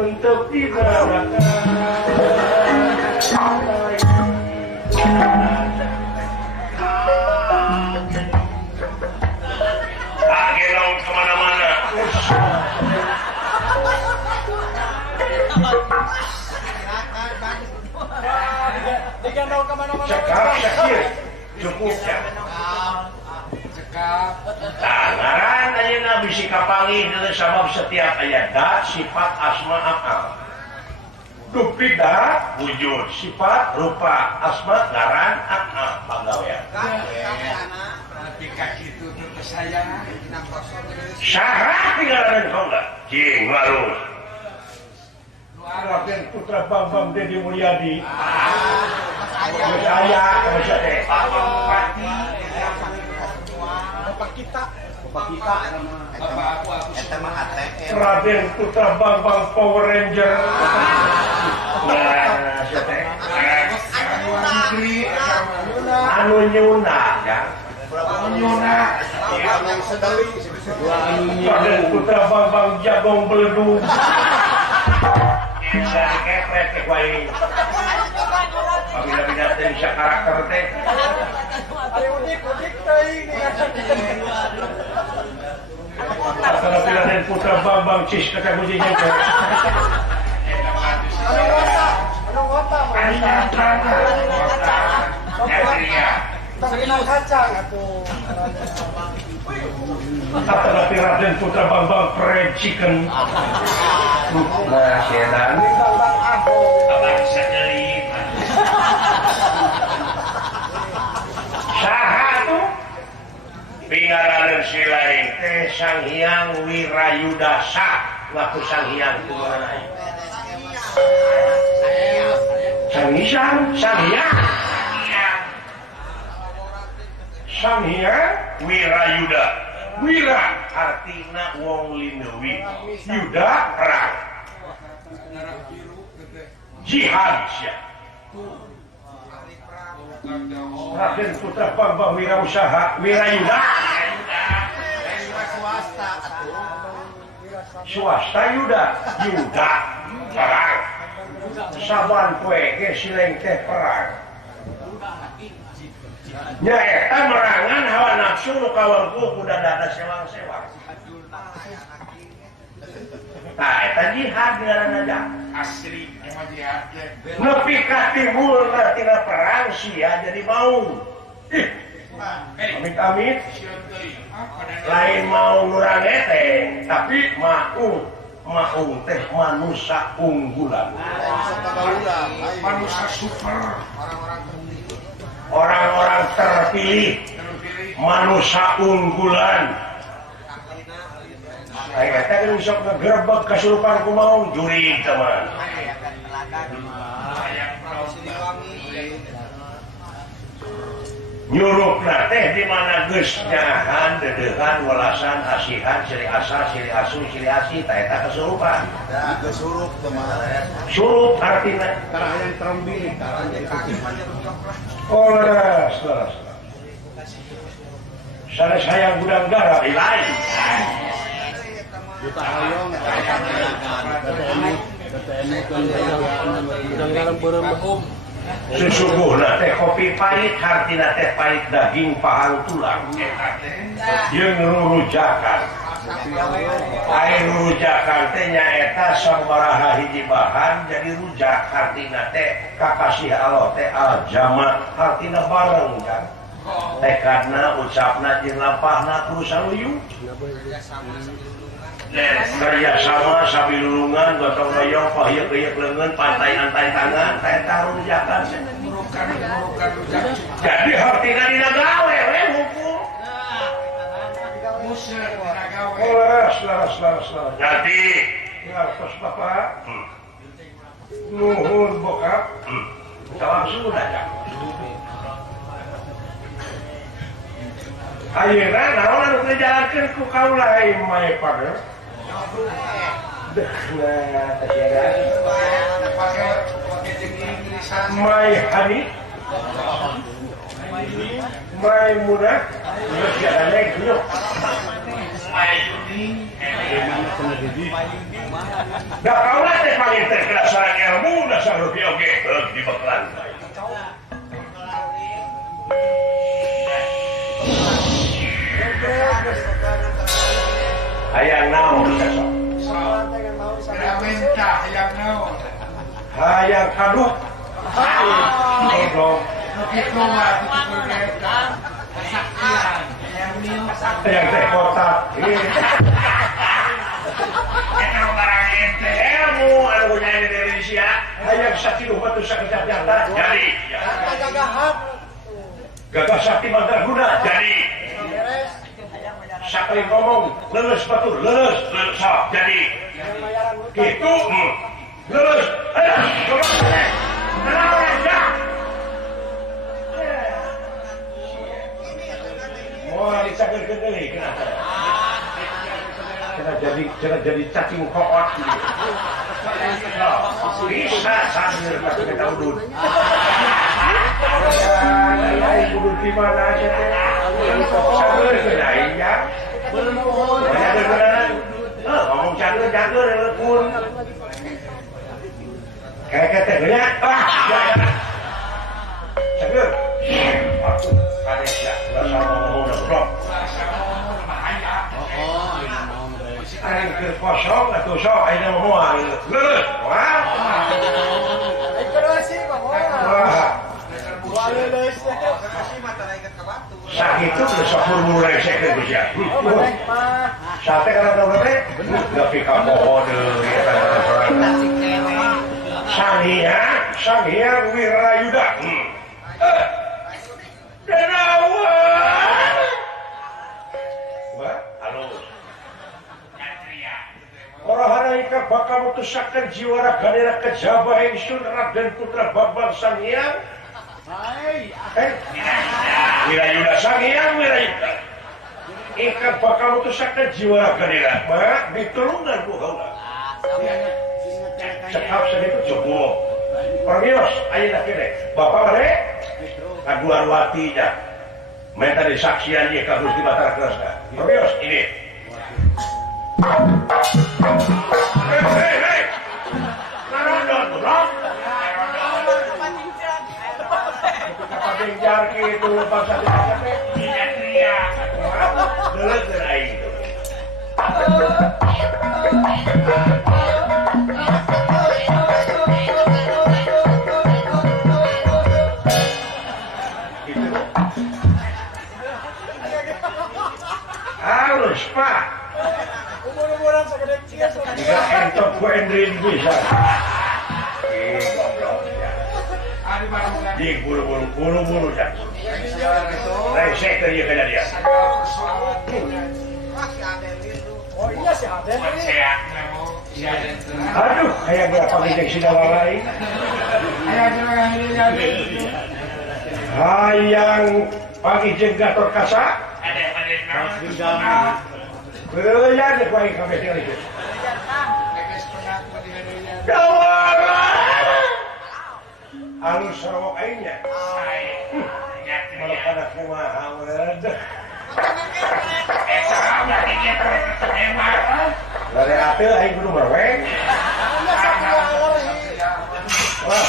untuk diberikan agenong kemana-mana digendong kemana-mana cekap cukup ya ngaran ayeuna bisi kapanggih deui sabab setiap aya dat sifat asma afal. Dupida wujud sifat rupa asma ngaran afal panggawean. Tapi ka kitu teh sayang Syarat tinggalan kaula. Cing larus. Raden Putra Bambang Dedi Mulyadi. Saya maksudnya teh. Bapak kita eta mah ATM Raden Putra Bambang Power Ranger. Anu nyuna ya. Raden Putra Bambang Jagong Beledung. Dari kepret ke kuai. Apabila teh bisa karakter teh. udik teuing Kalau Raden Putra Bambang Cis kata kuncinya teh. anu ngota Sakina kacang atuh. Kata Raden Putra Bambang fried chicken. Nah, sedan. Bang Aho. Abang sekali. Saha tuh? Pingaranan si lain teh Sang Hyang Wirayudasa. Ngaku Sang Hyang itu mana? Sang Hyang. Sang Hyang Wirayuda. Wira artina wong linewi. Yuda perang. Jihad sia. Raden Putra Bambang Wirausaha Wirayuda. Swasta Yuda. Yuda perang. Saban poe ge sileng teh perang. Nyaeta merangan hawa nafsu nu kawargu kuda dada sewang-sewang. Nah, eta jihad ngaranna dah. Asli emang jihad teh. Nepi ka timbul tina perang sia jadi mau. Amit-amit lain mau nurange teh, tapi maung teh manusia unggulan. Manusia super. Orang-orang terpilih, manusia unggulan. Saya tadi bisa ngegerbek kesurupan ku mau juri teman. Nyurup teh di mana geus nyahan dedehan welasan asihan ciri asa ciri asu ciri asi tah eta kesurupan. Kesurup teman. Surup artinya Karena yang terembih, karena yang oh leres. Sanes hayang gudang gara lain. Juta hayong gudang garam beureum. Sesungguhna teh kopi pahit hartina teh pahit daging pahang tulang. Jeung rurujakan. Air rujakan teh nyaeta sabaraha hiji bahan jadi rujak hartina teh kakasih Allah teh aljama hartina bareng kan. Tekadna ucapna jeung lampahna kudu saluyu. Kerja sama sambil lulungan gotong royong pahieu-pahieu leungeun pantai-antai tangan teh rujakan. Jadi hartina dina gawe we hukum. Laras. Jadi, terus Bapak. Nuhun bokap. Langsung aja. Ayeuna naon anu ngajalankeun ku kaula ieu pada. My honey. My muda. Geus ada naik dulu. Da kaulah teh paling terkenal sareng ilmu dasar rupiah oge di bekalan. Hayang naon sesok? Hayang naon? Hayang kaduh. Goblok. Begitu mah kesaktian. Yang teh kotak. Ilmu anu punya di Indonesia hayang sakti batu sakit nyata. Jadi. Gagah sakti mandraguna. Jadi. Sakali ngomong leles batur leles sok jadi gitu leles coba tenang aja mau dicagerkeun deui kenapa kena jadi cacing koot bisa sambil pakai kita udun ya udun di mana aja teh sambil kedaing ya ngomong cager pun kayak keteknya cager kanesya rasa ngomong dong aing keur kosong atuh sok aing ngomong leuleus wah sakitu sok buru-buru resek geus ya. Sate kana tahu teh nepi ka pohon deui Sangiang Wirayuda. Denawa. Wah, halus. Orahana ika bakal mutusakeun jiwa raganira kejaba ingsun Raden Putra Bambang Sangiang. Wirayuda Sangiang Wirayuda ikan bakal mutusakeun jiwa raganira mah ditulungan ku heula cekap sakitu cukup permios ayeuna kene bapak mare kaduan watinya minta disaksian ieu ka Gusti Batara Krasna permios ini hei naon bro Benjar gitu bangsa teh. Iya. Deuleut aing. Halus, Pak. Umur-umuran sagede kieu. Enggak entok ku endrin bisa. Di bulu-bulu dah. Resek dia kena dia. Oh iya si Aden. Aduh, kayak dia pakai injeksi dalam lain. Hayang pagi jenggator kasa. Ya, dia pakai kami tinggal itu. Alus sarwak aingnya. Malah pada kumaha wedah. Dari ateul aing kudu merweng. Wah,